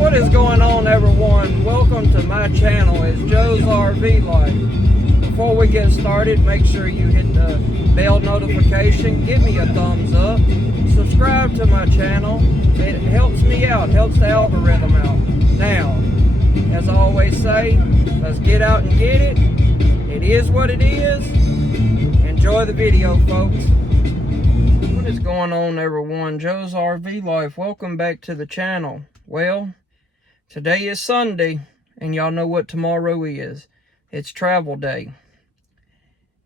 What is going on, everyone? Welcome to my channel. It's Joe's RV Life. Before we get started, make sure you hit the bell notification, give me a thumbs up, subscribe to my channel. It helps me out, helps the algorithm out. Now, as I always say, let's get out and get it. It is what it is. Enjoy the video, folks. What is going on, everyone? Joe's RV Life. Welcome back to the channel. Well, today is Sunday, and y'all know what tomorrow is. It's travel day.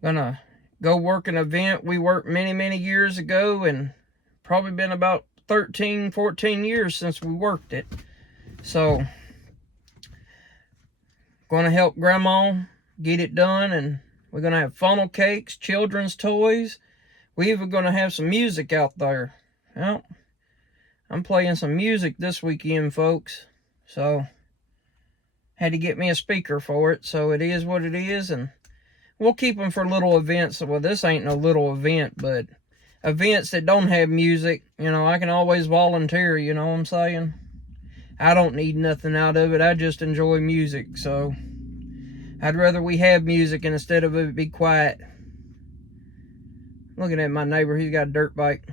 Gonna go work an event we worked many years ago, and probably been about 13, 14 years since we worked it. So, gonna help Grandma get it done, and we're gonna have funnel cakes, children's toys. We even gonna have some music out there. Well, I'm playing some music this weekend, folks. So, had to get me a speaker for it. So, it is what it is. And we'll keep them for little events. Well, this ain't no little event, but events that don't have music, you know, I can always volunteer, you know what I'm saying? I don't need nothing out of it. I just enjoy music. So, I'd rather we have music instead of it be quiet. Looking at my neighbor, he's got a dirt bike.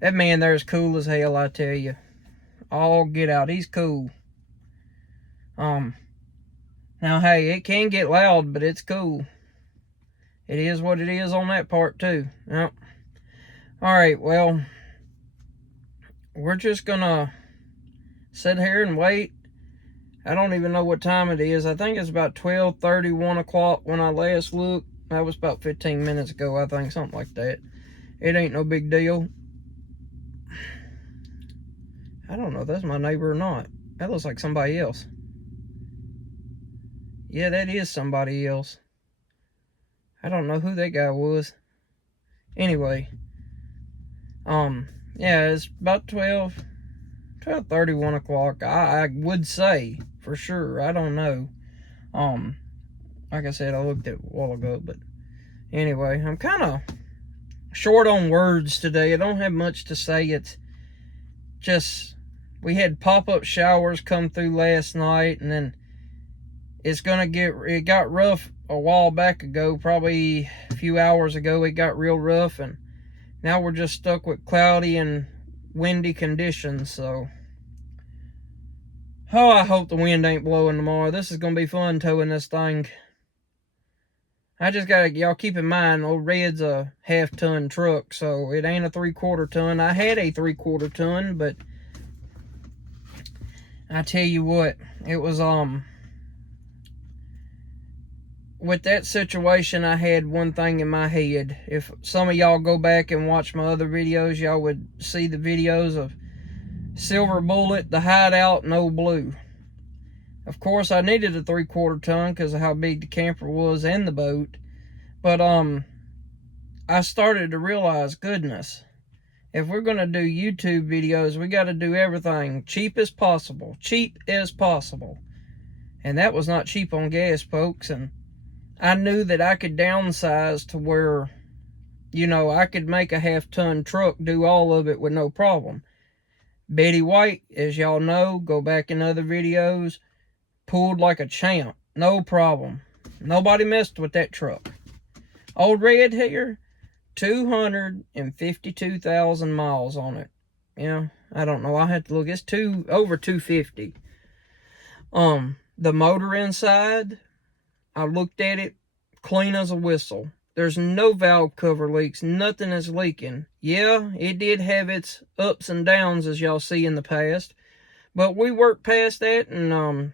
That man there is cool as hell, I tell you. All get out. He's cool. Now, hey, it can get loud, but it's cool. It is what it is on that part, too. Yep. Alright, well, we're just gonna sit here and wait. I don't even know what time it is. I think it's about 12:30, 1 o'clock when I last looked. That was about 15 minutes ago, I think, something like that. It ain't no big deal. I don't know if that's my neighbor or not. That looks like somebody else. Yeah, that is somebody else. I don't know who that guy was. Anyway. Yeah, it's about 12:30, 1 o'clock. I would say, for sure. I don't know. Like I said, I looked at it a while ago, but anyway, I'm kind of short on words today. I don't have much to say. It's just, we had pop-up showers come through last night, and then it got rough a while back ago, probably a few hours ago. It got real rough, and now we're just stuck with cloudy and windy conditions. So, oh, I hope the wind ain't blowing tomorrow. This is gonna be fun towing this thing. I just gotta, y'all keep in mind, old Red's a half-ton truck, so it ain't a 3/4 ton. I had a 3/4 ton, but I tell you what, it was, with that situation, I had one thing in my head. If some of y'all go back and watch my other videos, y'all would see the videos of Silver Bullet, the Hideout, and Old Blue. Of course, I needed a 3/4 ton because of how big the camper was and the boat. But, I started to realize, goodness, if we're going to do YouTube videos, we got to do everything cheap as possible. Cheap as possible. And that was not cheap on gas, folks. And I knew that I could downsize to where, you know, I could make a half-ton truck do all of it with no problem. Betty White, as y'all know, go back in other videos, pulled like a champ. No problem. Nobody messed with that truck. Old Red here, 252,000 miles on it. Yeah, I don't know. I had to look. It's over 250. The motor inside, I looked at it, clean as a whistle. There's no valve cover leaks. Nothing is leaking. Yeah, it did have its ups and downs, as y'all see in the past. But we worked past that, and,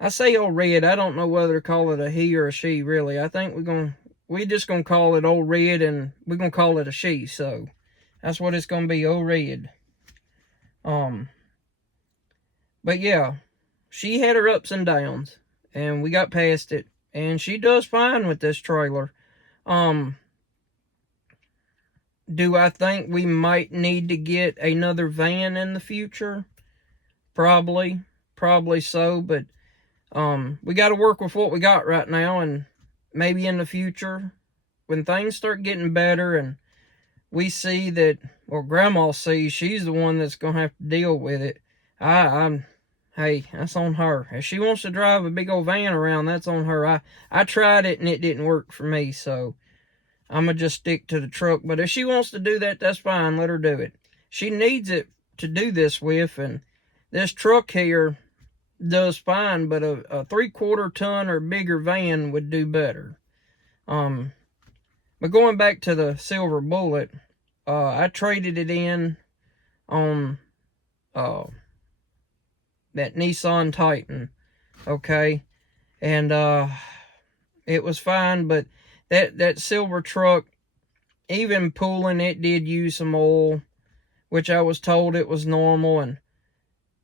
I say Old Red. I don't know whether to call it a he or a she, really. I think we just gonna call it Old Red, and we're gonna call it a she. So, that's what it's gonna be, Old Red. But yeah, she had her ups and downs, and we got past it. And she does fine with this trailer. Do I think we might need to get another van in the future? Probably so, but we got to work with what we got right now, and maybe in the future, when things start getting better and we see that, or Grandma sees, she's the one that's gonna have to deal with it. Hey, that's on her. If she wants to drive a big old van around, that's on her. I tried it and it didn't work for me, so I'm gonna just stick to the truck. But if she wants to do that, that's fine. Let her do it. She needs it to do this with, and this truck here does fine, but a 3/4 ton or bigger van would do better. But going back to the Silver Bullet, I traded it in on that Nissan Titan, okay, and it was fine, but that silver truck, even pulling, it did use some oil, which I was told it was normal, and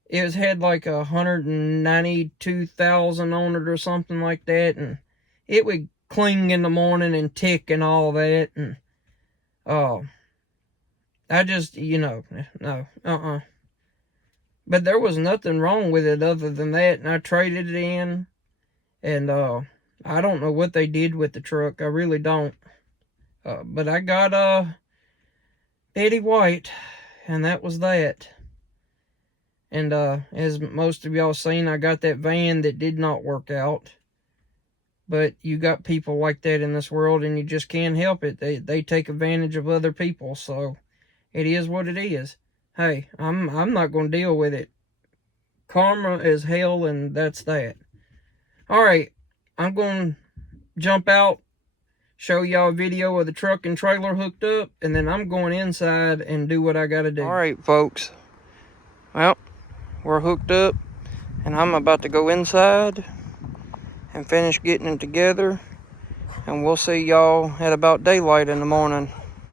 it had like 192,000 on it or something like that, and it would cling in the morning and tick and all that, and I just, no, But there was nothing wrong with it other than that, and I traded it in, and I don't know what they did with the truck. I really don't. But I got Betty White, and that was that. And as most of y'all seen, I got that van that did not work out. But you got people like that in this world, and you just can't help it. They take advantage of other people, so it is what it is. Hey, I'm not going to deal with it. Karma is hell, and that's that. Alright, I'm going to jump out, show y'all a video of the truck and trailer hooked up, and then I'm going inside and do what I got to do. Alright, folks. Well, we're hooked up, and I'm about to go inside and finish getting it together, and we'll see y'all at about daylight in the morning.